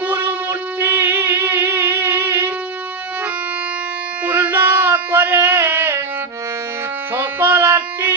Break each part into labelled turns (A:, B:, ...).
A: গুরুমূর্তি। পূর্ণ করে সকল আরতি।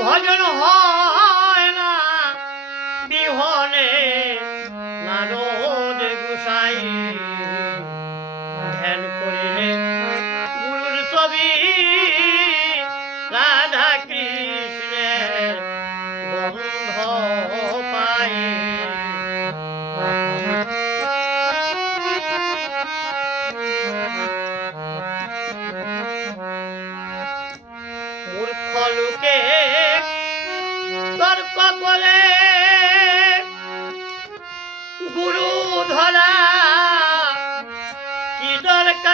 A: ভজন হয় না। বিহনে নারদ গুসাই ধ্যান করিলে গুরুর ছবি। রাধা কৃষ্ণের গন্ধ পাই। মূর্খ লোকে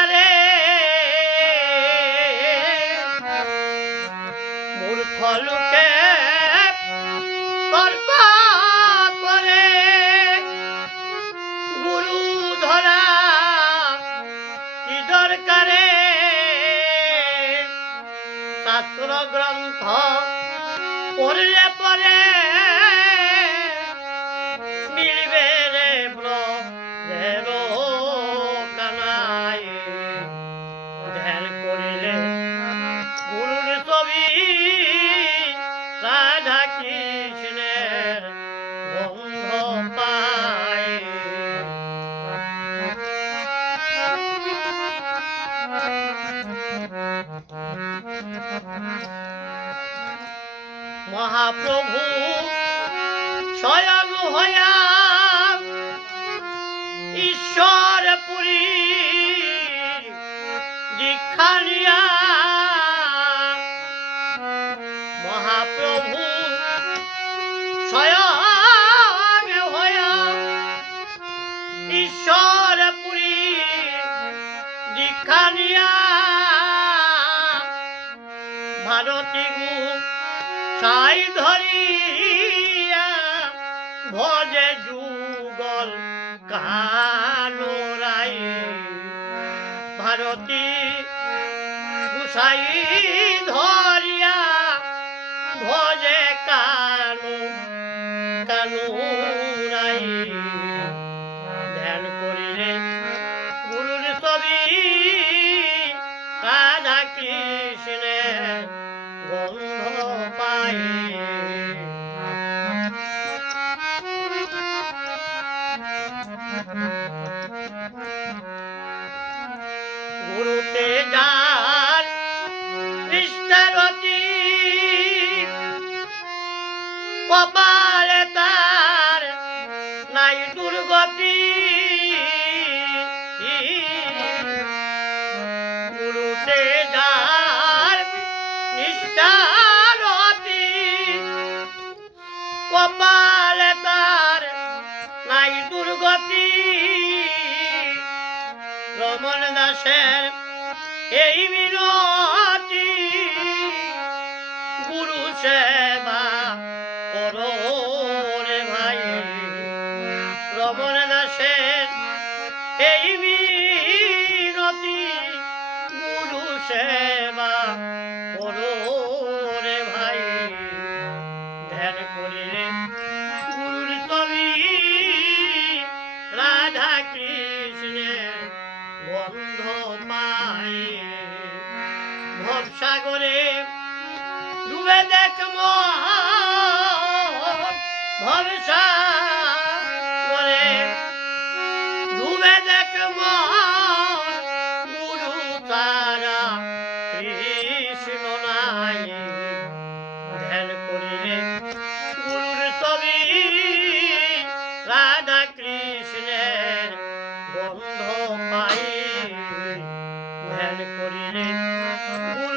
A: দরকারে মূর্খ লোকে তর্ক করে। গুরু ধরা কি দরকারে? শাস্ত্র গ্রন্থ পড়লে পরে মহাপ্রভু স্বয়ং হয়া ঈশ্বর পুরী দীক্ষা মহাপ্রভু স্বয়ং ভারতী গু সাই ধরিয়া ভজে যুগল কালোরাই ভারতী গুসাই ধরিয়া গুরুতে যার রমন দাসের এই বিনতি গুরু সেবা করো ভাই। রমন দাসের এই বিনতি গুরু সেবা করো ভাই। ধ্যান সাগরে ডুবে দেখ ভরসা করে ডুবে দেখ গুরু তারা কৃষ্ণ নাই। ধ্যান করিলে গুরুর ছবি। রাধা কৃষ্ণের বন্ধ পাই। ধ্যান করিলে গুরু